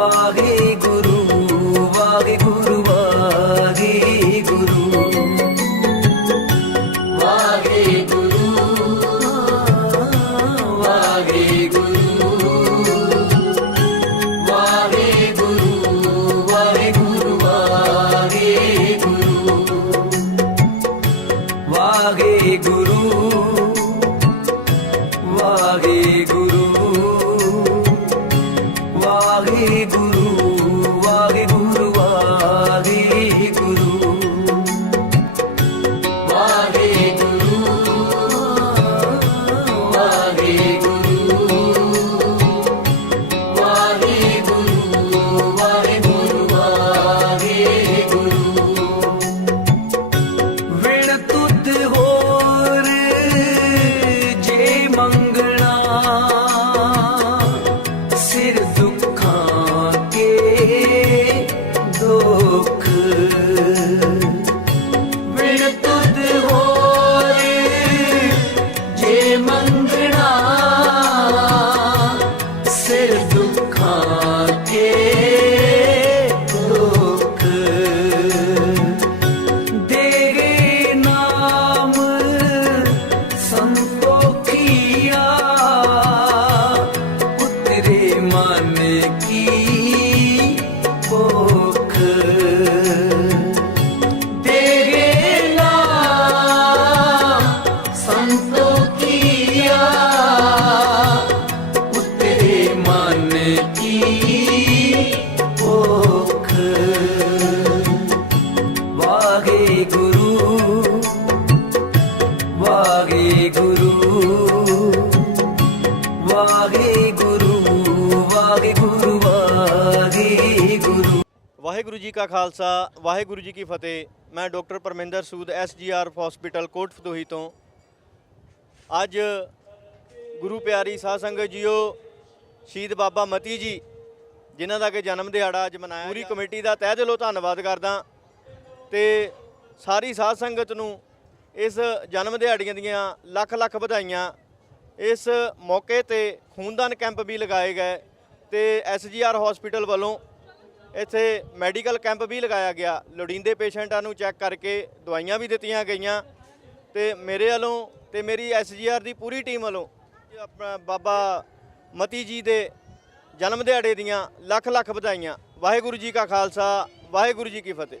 ਵਾਹਿਗੁਰੂ ਵਾਹਿਗੁਰੂ ਕੀ ਭੁੱਖ ਦੇਗੇ ਉਤੇ ਮਨ ਕੀ ਭੁੱਖ? ਵਾਗੇ ਗੁਰੂ ਵਾਗੇ ਗੁਰੂ ਵਾਗੇ ਵਾਹਿਗੁਰੂ ਜੀ ਕਾ ਖਾਲਸਾ ਵਾਹਿਗੁਰੂ ਜੀ ਕੀ ਫਤਿਹ। ਮੈਂ doctor Parminder Sood SGR hospital Kot Fatohi ਤੋਂ। ਅੱਜ ਗੁਰੂ ਪਿਆਰੀ ਸਾਧ ਸੰਗਤ ਜੀਓ ਸ਼ਹੀਦ ਬਾਬਾ ਮਤੀ ਜੀ ਜਿਨ੍ਹਾਂ ਦਾ ਕਿ ਜਨਮ ਦਿਹਾੜਾ ਅੱਜ ਮਨਾਇਆ ਪੂਰੀ ਕਮੇਟੀ ਦਾ ਤਹਿ ਦਿਲੋਂ ਧੰਨਵਾਦ ਕਰਦਾ। ਤੇ ਸਾਰੀ ਸਾਧ ਸੰਗਤ ਨੂੰ ਇਸ ਜਨਮ ਦਿਹਾੜੀਆਂ ਦੀਆਂ ਲੱਖ ਲੱਖ ਵਧਾਈਆਂ। ਇਸ ਮੌਕੇ ਤੇ ਖੂਨਦਾਨ ਕੈਂਪ ਵੀ ਲਗਾਏ ਗਏ। ਤੇ ਐਸਜੀਆਰ ਹਸਪੀਟਲ ਵੱਲੋਂ ਇੱਥੇ ਮੈਡੀਕਲ ਕੈਂਪ ਵੀ ਲਗਾਇਆ ਗਿਆ। ਲੋੜੀਂਦੇ ਪੇਸ਼ੈਂਟਾਂ ਨੂੰ ਚੈੱਕ ਕਰਕੇ ਦਵਾਈਆਂ ਵੀ ਦਿੱਤੀਆਂ ਗਈਆਂ। ਤੇ ਮੇਰੇ ਵੱਲੋਂ ਤੇ ਮੇਰੀ ਐਸਜੀਆਰ ਦੀ ਪੂਰੀ ਟੀਮ ਵੱਲੋਂ ਆਪਣਾ ਬਾਬਾ ਮਤੀ ਜੀ ਦੇ ਜਨਮ ਦਿਹਾੜੇ ਦੀਆਂ ਲੱਖ ਲੱਖ ਵਧਾਈਆਂ। ਵਾਹਿਗੁਰੂ ਜੀ ਕਾ ਖਾਲਸਾ, ਵਾਹਿਗੁਰੂ ਜੀ ਕੀ ਫਤਿਹ।